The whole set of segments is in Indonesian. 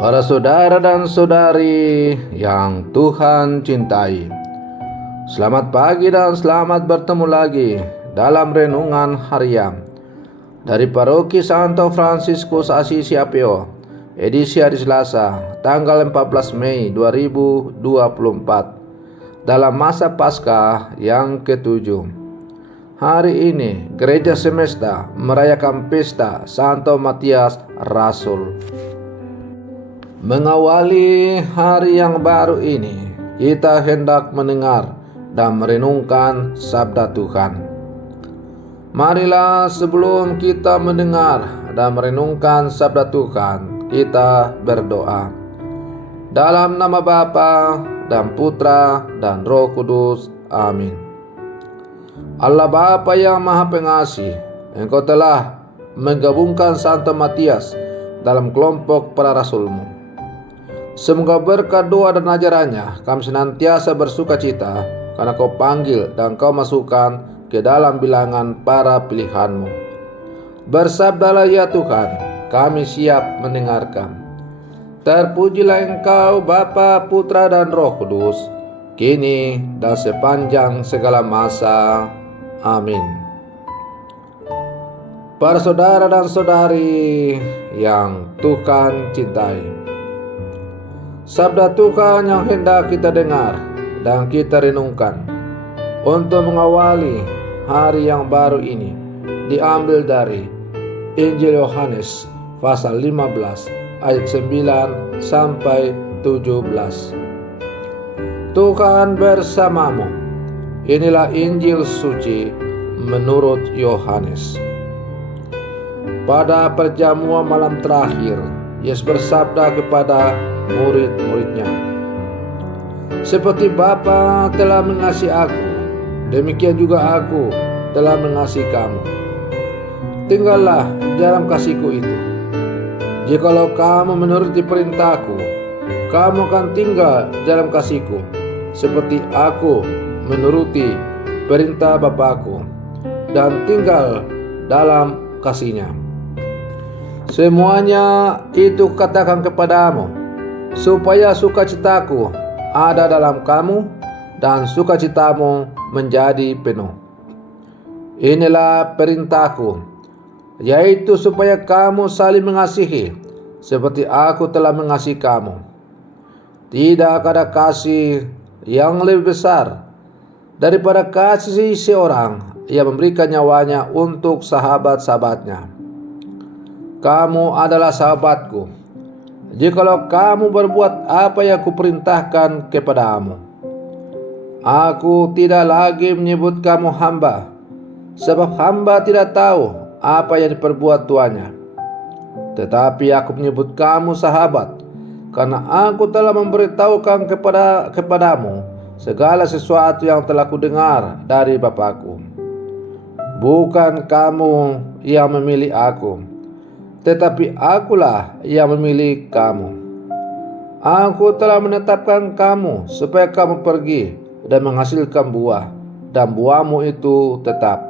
Para saudara dan saudari yang Tuhan cintai, selamat pagi dan selamat bertemu lagi dalam renungan harian dari Paroki Santo Fransiskus Assisi Apio, edisi hari Selasa, tanggal 14 Mei 2024, dalam masa Paskah yang ketujuh. Hari ini Gereja Semesta merayakan pesta Santo Matias Rasul. Mengawali hari yang baru ini, kita hendak mendengar dan merenungkan sabda Tuhan. Marilah sebelum kita mendengar dan merenungkan sabda Tuhan, kita berdoa. Dalam nama Bapa dan Putra dan Roh Kudus. Amin. Allah Bapa yang Maha Pengasih, Engkau telah menggabungkan Santo Matias dalam kelompok para rasul-Mu. Semoga berkat doa dan ajarannya kami senantiasa bersuka cita karena Kau panggil dan Kau masukkan ke dalam bilangan para pilihan-Mu. Bersabdalah ya Tuhan, kami siap mendengarkan. Terpujilah Engkau Bapa, Putra dan Roh Kudus, kini dan sepanjang segala masa. Amin. Para saudara dan saudari yang Tuhan cintai, sabda Tuhan yang hendak kita dengar dan kita renungkan untuk mengawali hari yang baru ini diambil dari Injil Yohanes pasal 15 ayat 9 sampai 17. Tuhan bersamamu. Inilah Injil suci menurut Yohanes. Pada perjamuan malam terakhir, Yesus bersabda kepada murid-muridnya, seperti Bapa telah mengasihi aku, demikian juga aku telah mengasihi kamu. Tinggallah dalam kasihku itu. Jikalau kamu menuruti perintahku, kamu akan tinggal dalam kasihku, seperti aku menuruti perintah Bapakku dan tinggal dalam kasihnya. Semuanya itu katakan kepadamu, supaya sukacitaku ada dalam kamu dan sukacitamu menjadi penuh. Inilah perintahku, yaitu supaya kamu saling mengasihi seperti aku telah mengasihi kamu. Tidak ada kasih yang lebih besar daripada kasih seorang yang memberikan nyawanya untuk sahabat-sahabatnya. Kamu adalah sahabatku jikalau kamu berbuat apa yang kuperintahkan kepadamu. Aku tidak lagi menyebut kamu hamba, sebab hamba tidak tahu apa yang diperbuat tuannya. Tetapi aku menyebut kamu sahabat, karena aku telah memberitahukan kepadamu segala sesuatu yang telah kudengar dari Bapakku. Bukan kamu yang memilih aku, tetapi akulah yang memilih kamu. Aku telah menetapkan kamu supaya kamu pergi dan menghasilkan buah, dan buahmu itu tetap,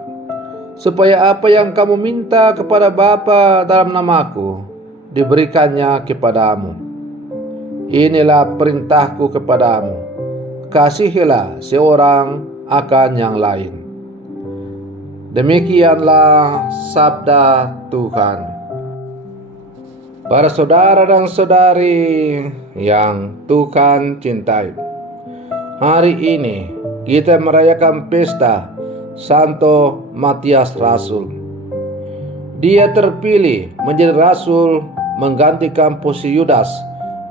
supaya apa yang kamu minta kepada Bapa dalam namaku diberikannya kepadamu. Inilah perintahku kepadamu, kasihilah seorang akan yang lain. Demikianlah sabda Tuhan. Para saudara dan saudari yang Tuhan cintai, hari ini kita merayakan pesta Santo Matias Rasul. Dia terpilih menjadi rasul menggantikan posisi Yudas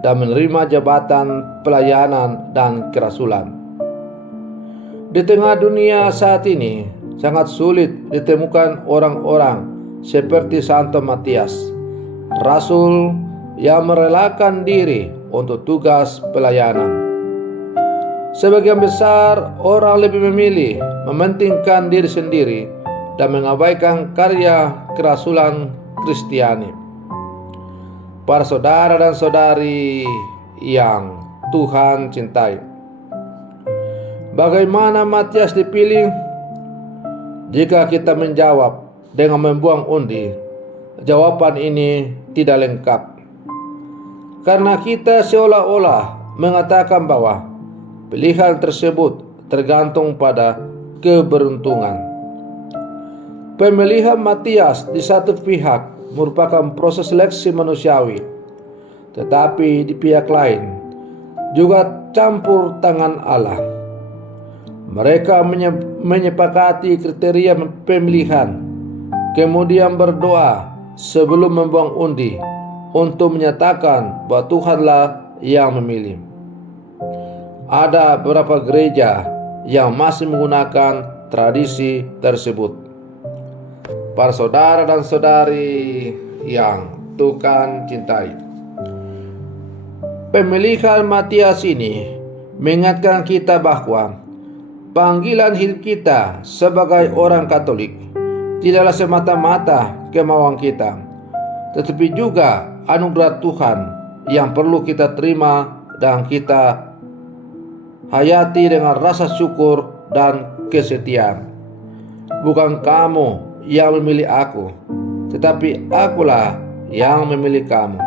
dan menerima jabatan pelayanan dan kerasulan. Di tengah dunia saat ini sangat sulit ditemukan orang-orang seperti Santo Matias, rasul yang merelakan diri untuk tugas pelayanan. Sebagian besar orang lebih memilih mementingkan diri sendiri dan mengabaikan karya kerasulan Kristiani. Para saudara dan saudari yang Tuhan cintai, bagaimana Matias dipilih? Jika kita menjawab dengan membuang undi, jawaban ini tidak lengkap. karena kita seolah-olah mengatakan bahwa pilihan tersebut tergantung pada keberuntungan. Pemilihan Matias di satu pihak merupakan proses seleksi manusiawi, tetapi di pihak lain juga campur tangan Allah. Mereka menyepakati kriteria pemilihan, kemudian berdoa sebelum membuang undi untuk menyatakan bahwa Tuhanlah yang memilih. Ada beberapa gereja yang masih menggunakan tradisi tersebut. Para saudara dan saudari yang Tuhan cintai, pemilihan Matias ini mengingatkan kita bahwa panggilan hidup kita sebagai orang Katolik tidaklah semata-mata kemauan kita, tetapi juga anugerah Tuhan yang perlu kita terima dan kita hayati dengan rasa syukur dan kesetiaan. Bukan kamu yang memilih aku, tetapi akulah yang memilih kamu.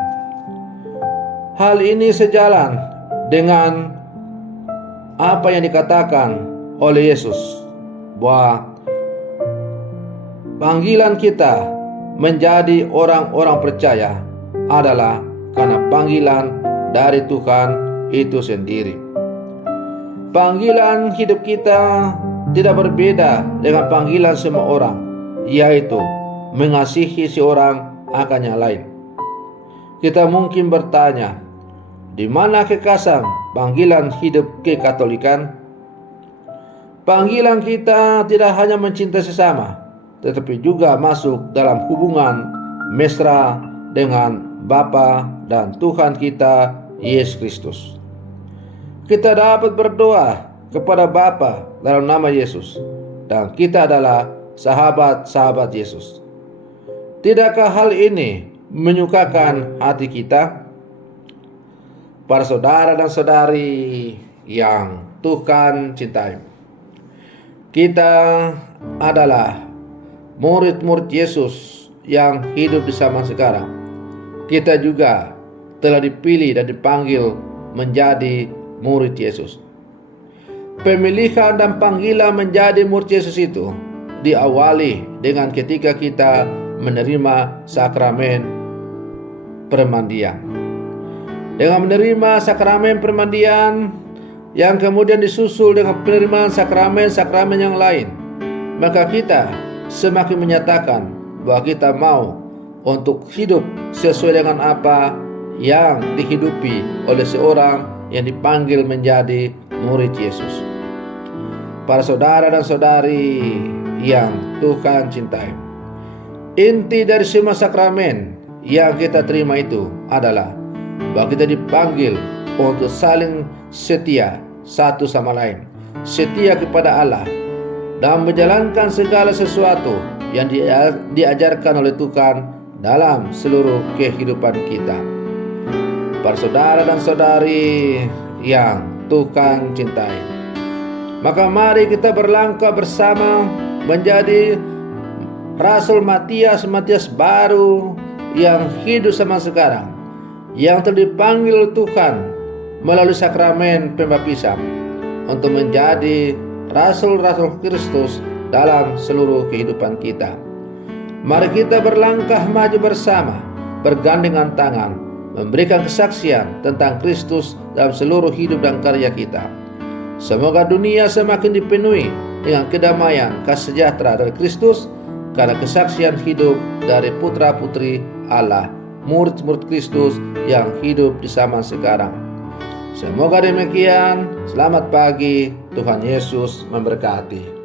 Hal ini sejalan dengan apa yang dikatakan oleh Yesus, bahwa panggilan kita menjadi orang-orang percaya adalah karena panggilan dari Tuhan itu sendiri. Panggilan hidup kita tidak berbeda dengan panggilan semua orang, yaitu mengasihi seorang akan yang lain. Kita mungkin bertanya, di mana kekasan panggilan hidup kekatolikan? Panggilan kita tidak hanya mencintai sesama, tetapi juga masuk dalam hubungan mesra dengan Bapa dan Tuhan kita Yesus Kristus. Kita dapat berdoa kepada Bapa dalam nama Yesus, dan kita adalah sahabat-sahabat Yesus. Tidakkah hal ini menyukakan hati kita? Para saudara dan saudari yang Tuhan cintai, kita adalah murid-murid Yesus yang hidup di zaman sekarang. Kita juga telah dipilih dan dipanggil menjadi murid Yesus. Pemilihan dan panggilan menjadi murid Yesus itu diawali dengan ketika kita menerima sakramen permandian. Dengan menerima sakramen permandian yang kemudian disusul dengan penerimaan sakramen-sakramen yang lain, maka kita semakin menyatakan bahwa kita mau untuk hidup sesuai dengan apa yang dihidupi oleh seorang yang dipanggil menjadi murid Yesus. Para saudara dan saudari yang Tuhan cintai, inti dari semua sakramen yang kita terima itu adalah bahwa kita dipanggil untuk saling setia satu sama lain, setia kepada Allah, dan menjalankan segala sesuatu yang diajarkan oleh Tuhan dalam seluruh kehidupan kita. Para saudara dan saudari yang Tuhan cintai, maka mari kita berlangkah bersama menjadi Rasul Matias baru yang hidup sama sekarang, yang telah dipanggil oleh Tuhan melalui sakramen pembaptisan untuk menjadi rasul-rasul Kristus dalam seluruh kehidupan kita. Mari kita berlangkah maju bersama, bergandengan tangan, memberikan kesaksian tentang Kristus dalam seluruh hidup dan karya kita. Semoga dunia semakin dipenuhi dengan kedamaian, kasih sejahtera dari Kristus karena kesaksian hidup dari putra-putri Allah, murid-murid Kristus yang hidup di zaman sekarang. Semoga demikian. Selamat pagi, Tuhan Yesus memberkati.